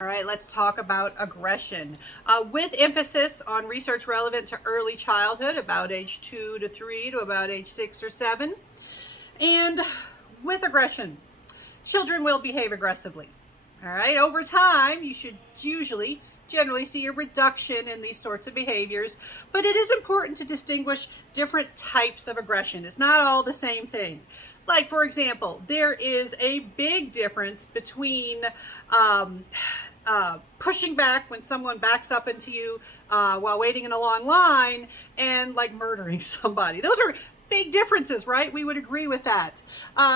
All right, let's talk about aggression with emphasis on research relevant to early childhood, about age 2 to 3 to about age 6 or 7. And with aggression, children will behave aggressively. All right, over time, you should generally see a reduction in these sorts of behaviors, but it is important to distinguish different types of aggression. It's not all the same thing. Like, for example, there is a big difference between pushing back when someone backs up into you while waiting in a long line and like murdering somebody. Those are big differences, right? We would agree with that.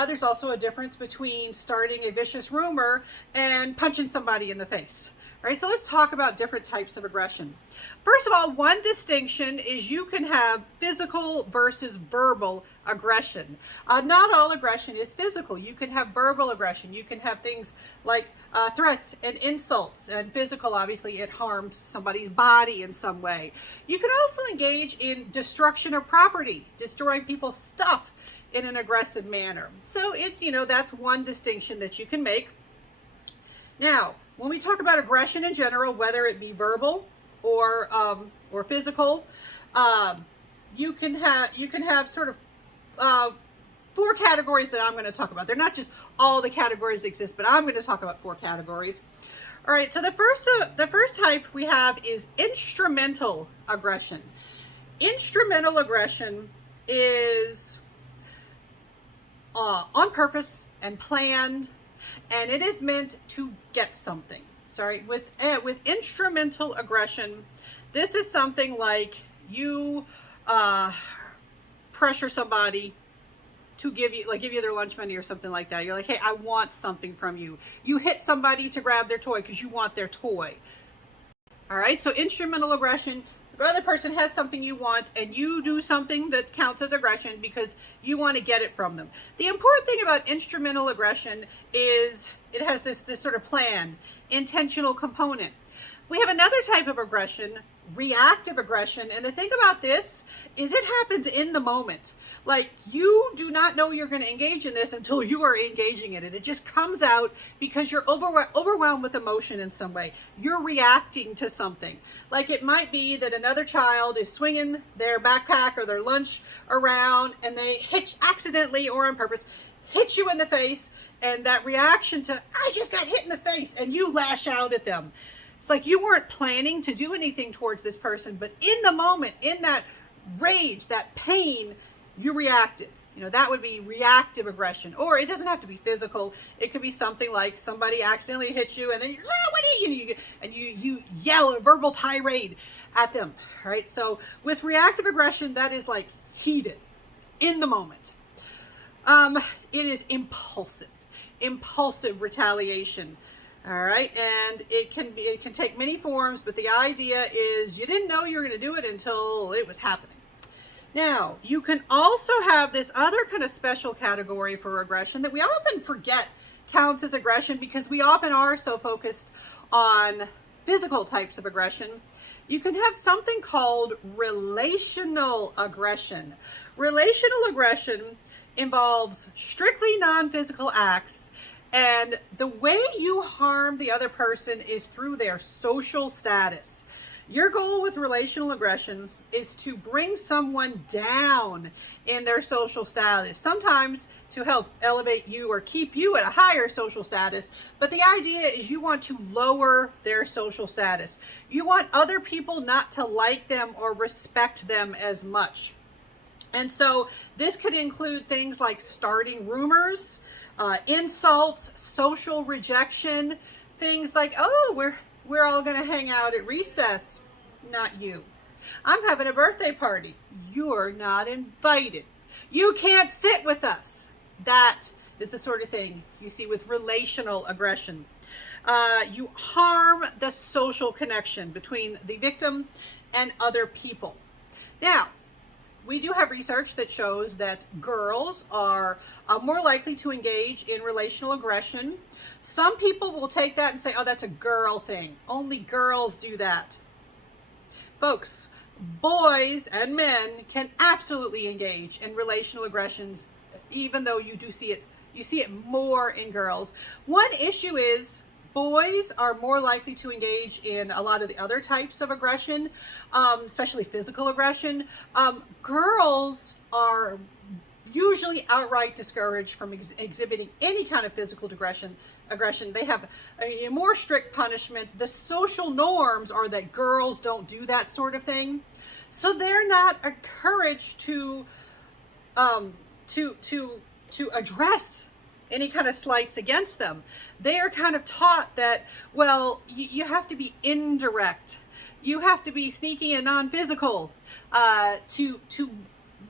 There's also a difference between starting a vicious rumor and punching somebody in the face. All right, so let's talk about different types of aggression. First of all, one distinction is you can have physical versus verbal aggression. Not all aggression is physical. You can have verbal aggression. You can have things like threats and insults, and physical, obviously, it harms somebody's body in some way. You can also engage in destruction of property, destroying people's stuff in an aggressive manner. So it's, that's one distinction that you can make. Now, when we talk about aggression in general, whether it be verbal or physical, you can have sort of four categories that I'm going to talk about. They're not just all the categories that exist, but I'm going to talk about four categories. All right. So the first type we have is instrumental aggression. Instrumental aggression is on purpose and planned, and it is meant to get something. Sorry, with instrumental aggression, this is something like you pressure somebody to give you their lunch money or something like that. You're like, hey, I want something from you. You hit somebody to grab their toy because you want their toy. All right, so instrumental aggression, the other person has something you want and you do something that counts as aggression because you want to get it from them. The important thing about instrumental aggression is it has this sort of planned, intentional component. We have another type of aggression, reactive aggression, and the thing about this is it happens in the moment. Like, you do not know you're going to engage in this until you are engaging in it. It just comes out because you're overwhelmed with emotion in some way. You're reacting to something. Like, it might be that another child is swinging their backpack or their lunch around and they accidentally or on purpose hit you in the face, and that reaction to, I just got hit in the face, and you lash out at them. It's like you weren't planning to do anything towards this person, but in the moment, in that rage, that pain, you reacted. That would be reactive aggression. Or it doesn't have to be physical. It could be something like somebody accidentally hits you and then you yell a verbal tirade at them. All right. So with reactive aggression, that is like heated in the moment. It is impulsive retaliation. All right. And it can take many forms, but the idea is you didn't know you were going to do it until it was happening. Now, you can also have this other kind of special category for aggression that we often forget counts as aggression because we often are so focused on physical types of aggression. You can have something called relational aggression. Relational aggression involves strictly non-physical acts, and the way you harm the other person is through their social status. Your goal with relational aggression is to bring someone down in their social status, sometimes to help elevate you or keep you at a higher social status. But the idea is you want to lower their social status. You want other people not to like them or respect them as much. And so this could include things like starting rumors, insults, social rejection, things like, oh, we're all going to hang out at recess. Not you. I'm having a birthday party. You're not invited. You can't sit with us. That is the sort of thing you see with relational aggression. You harm the social connection between the victim and other people. Now, we do have research that shows that girls are more likely to engage in relational aggression. Some people will take that and say, oh, that's a girl thing. Only girls do that. Folks, boys and men can absolutely engage in relational aggressions, even though you see it more in girls. One issue is boys are more likely to engage in a lot of the other types of aggression, especially physical aggression. Girls are usually outright discouraged from exhibiting any kind of physical aggression. They have a more strict punishment. The social norms are that girls don't do that sort of thing, so they're not encouraged to address any kind of slights against them. They are kind of taught that, well, you have to be indirect, you have to be sneaky and non-physical to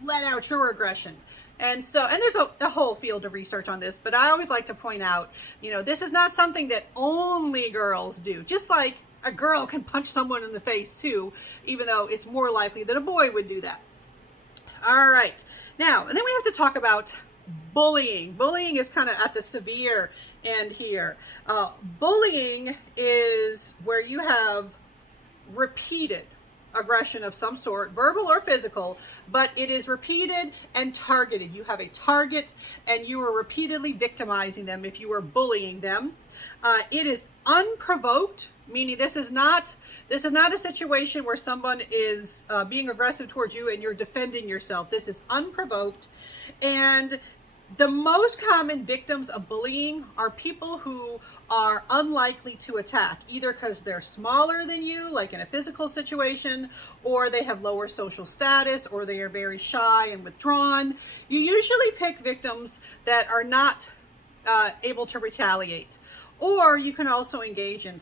let out your aggression. And so, and there's a whole field of research on this, but I always like to point out, this is not something that only girls do. Just like a girl can punch someone in the face too, even though it's more likely that a boy would do that. All right. Now, and then we have to talk about bullying. Bullying is kind of at the severe end here. Bullying is where you have repeated aggression of some sort, verbal or physical, but it is repeated and targeted. You have a target and you are repeatedly victimizing them if you are bullying them. It is unprovoked, meaning this is not a situation where someone is being aggressive towards you and you're defending yourself. This is unprovoked. And the most common victims of bullying are people who are unlikely to attack, either because they're smaller than you, like in a physical situation, or they have lower social status, or they are very shy and withdrawn. You usually pick victims that are not able to retaliate. Or you can also engage in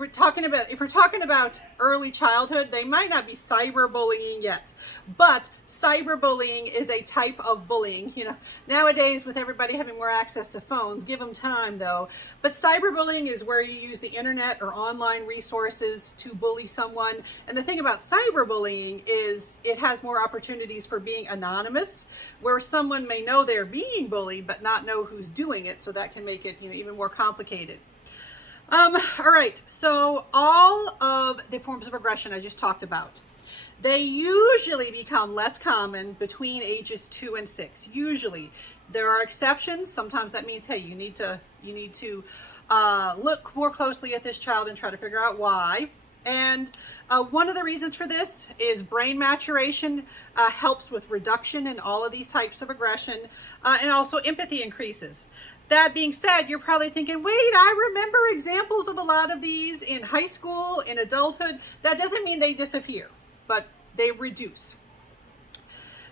if we're talking about early childhood, they might not be cyberbullying yet, but cyberbullying is a type of bullying. Nowadays with everybody having more access to phones, give them time though. But cyberbullying is where you use the internet or online resources to bully someone. And the thing about cyberbullying is it has more opportunities for being anonymous, where someone may know they're being bullied but not know who's doing it. So that can make it even more complicated. All right, so all of the forms of aggression I just talked about, they usually become less common between ages 2 and 6. Usually. There are exceptions. Sometimes that means, hey, you need to look more closely at this child and try to figure out why. And one of the reasons for this is brain maturation helps with reduction in all of these types of aggression, and also empathy increases. That being said, you're probably thinking, wait, I remember examples of a lot of these in high school, in adulthood. That doesn't mean they disappear, but they reduce.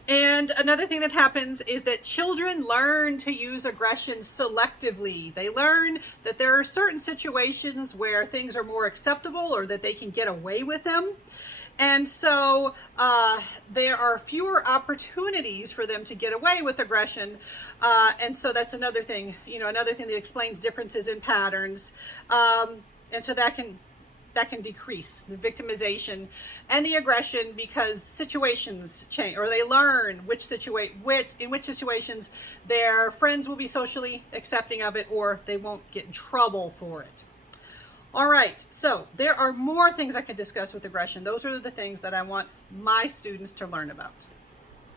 And another thing that happens is that children learn to use aggression selectively. They learn that there are certain situations where things are more acceptable or that they can get away with them. And so there are fewer opportunities for them to get away with aggression. And so that's another thing, another thing that explains differences in patterns. And so that can decrease the victimization and the aggression because situations change, or they learn in which situations their friends will be socially accepting of it, or they won't get in trouble for it. All right, so there are more things I could discuss with aggression. Those are the things that I want my students to learn about.